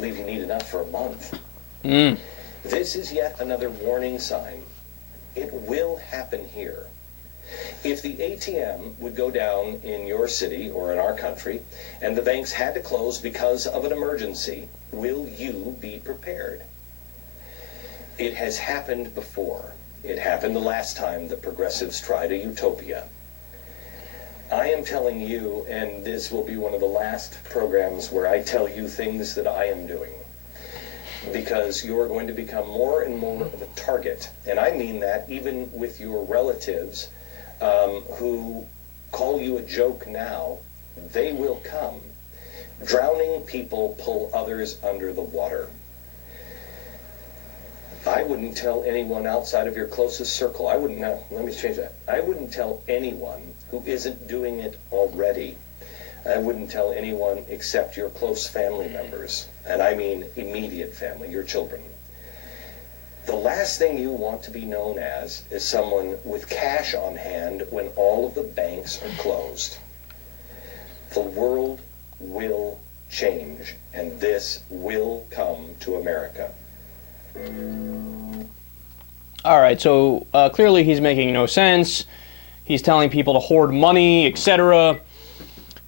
believe you need enough for a month. Mm. This is yet another warning sign. It will happen here. If the ATM would go down in your city or in our country, and the banks had to close because of an emergency, will you be prepared? It has happened before. It happened the last time the progressives tried a utopia. I am telling you, and this will be one of the last programs where I tell you things that I am doing, because you're going to become more and more of a target. And I mean that even with your relatives who call you a joke now. They will come. Drowning people pull others under the water. I wouldn't tell anyone outside of your closest circle. I wouldn't, no, let me change that. I wouldn't tell anyone who isn't doing it already. I wouldn't tell anyone except your close family members. And I mean immediate family, your children. The last thing you want to be known as is someone with cash on hand when all of the banks are closed. The world will change, and this will come to America. All right, so clearly he's making no sense. He's telling people to hoard money, etc.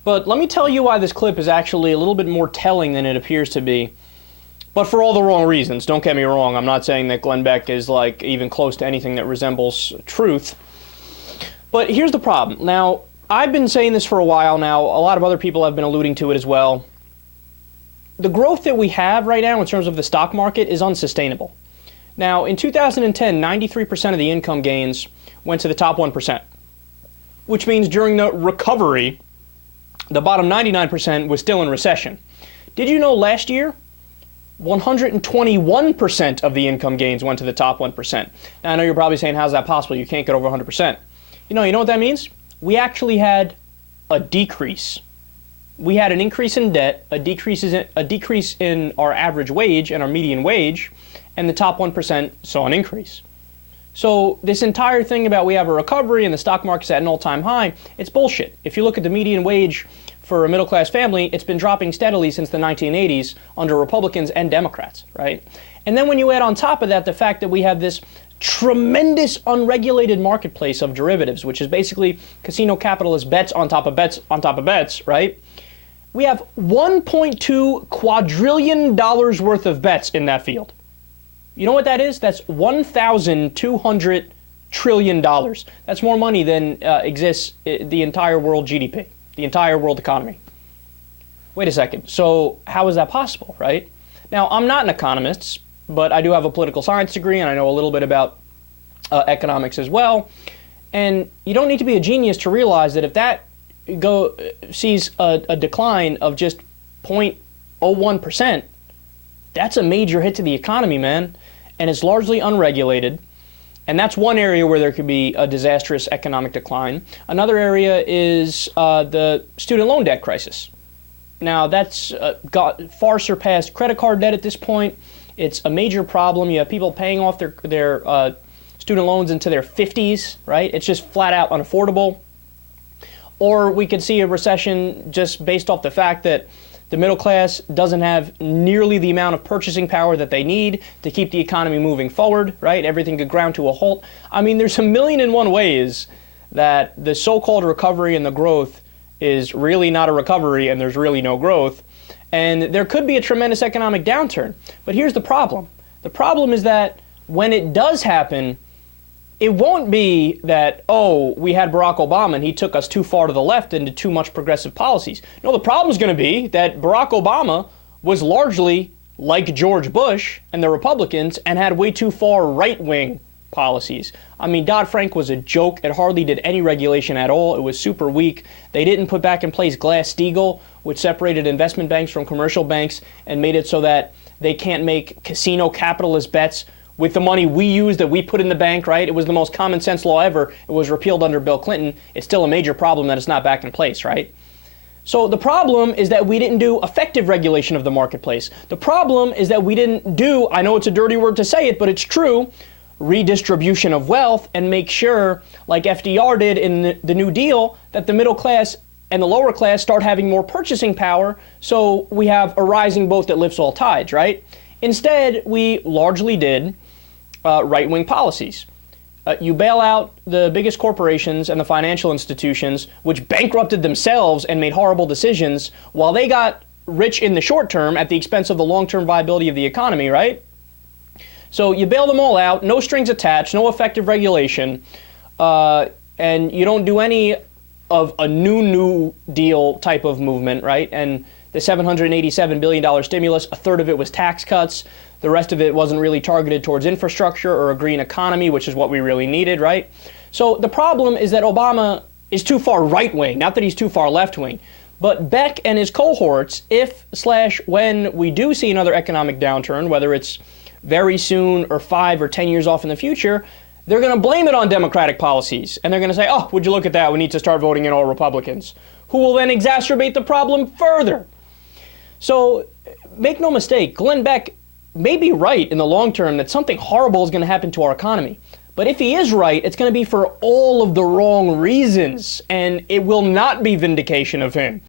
But let me tell you why this clip is actually a little bit more telling than it appears to be. But for all the wrong reasons. Don't get me wrong. I'm not saying that Glenn Beck is like even close to anything that resembles truth. But here's the problem. Now, I've been saying this for a while now. A lot of other people have been alluding to it as well. The growth that we have right now in terms of the stock market is unsustainable. Now, in 2010, 93% of the income gains went to the top 1%, which means during the recovery, the bottom 99% was still in recession. Did you know last year, 121% of the income gains went to the top 1%. Now, I know you're probably saying, how's that possible? You can't get over 100%. You know what that means? We actually had a decrease. We had an increase in debt, a decrease in our average wage and our median wage, and the top 1% saw an increase. So this entire thing about we have a recovery and the stock market's at an all-time high, it's bullshit. If you look at the median wage for a middle-class family, it's been dropping steadily since the 1980s under Republicans and Democrats, right? And then when you add on top of that the fact that we have this tremendous unregulated marketplace of derivatives, which is basically casino capitalist bets on top of bets on top of bets, right? We have $1.2 quadrillion worth of bets in that field. You know what that is? That's $1,200 trillion. That's more money than exists the entire world GDP, the entire world economy. Wait a second. So how is that possible, right? Now, I'm not an economist, but I do have a political science degree, and I know a little bit about economics as well. And you don't need to be a genius to realize that if that sees a decline of just 0.01%, that's a major hit to the economy, man. And it's largely unregulated. And that's one area where there could be a disastrous economic decline. Another area is the student loan debt crisis. Now, that's got far surpassed credit card debt at this point. It's a major problem. You have people paying off their student loans into their 50s, right? It's just flat out unaffordable. Or we could see a recession just based off the fact that the middle class doesn't have nearly the amount of purchasing power that they need to keep the economy moving forward, right? Everything could ground to a halt. I mean, there's a million and one ways that the so-called recovery and the growth is really not a recovery and there's really no growth. And there could be a tremendous economic downturn. But here's the problem. The problem is that when it does happen, it won't be that, oh, we had Barack Obama and he took us too far to the left into too much progressive policies. No, the problem is going to be that Barack Obama was largely like George Bush and the Republicans and had way too far right-wing policies. I mean, Dodd-Frank was a joke. It hardly did any regulation at all. It was super weak. They didn't put back in place Glass-Steagall, which separated investment banks from commercial banks and made it so that they can't make casino capitalist bets with the money we use that we put in the bank, right? It was the most common sense law ever. It was repealed under Bill Clinton. It's still a major problem that it's not back in place, right? So the problem is that we didn't do effective regulation of the marketplace. The problem is that we didn't do, I know it's a dirty word to say it, but it's true, redistribution of wealth and make sure, like FDR did in the New Deal, that the middle class and the lower class start having more purchasing power, so we have a rising boat that lifts all tides, right? Instead, we largely did right-wing policies. You bail out the biggest corporations and the financial institutions, which bankrupted themselves and made horrible decisions, while they got rich in the short term at the expense of the long-term viability of the economy, right? So you bail them all out, no strings attached, no effective regulation, and you don't do any of a new deal type of movement, right? And the $787 billion stimulus, a third of it was tax cuts. The rest of it wasn't really targeted towards infrastructure or a green economy, which is what we really needed, right? So the problem is that Obama is too far right-wing, not that he's too far left-wing. But Beck and his cohorts, if/when we do see another economic downturn, whether it's very soon or 5 or 10 years off in the future, they're going to blame it on Democratic policies. And they're going to say, oh, would you look at that? We need to start voting in all Republicans, who will then exacerbate the problem further. So make no mistake, Glenn Beck may be right in the long term that something horrible is going to happen to our economy. But if he is right, it's going to be for all of the wrong reasons, and it will not be vindication of him.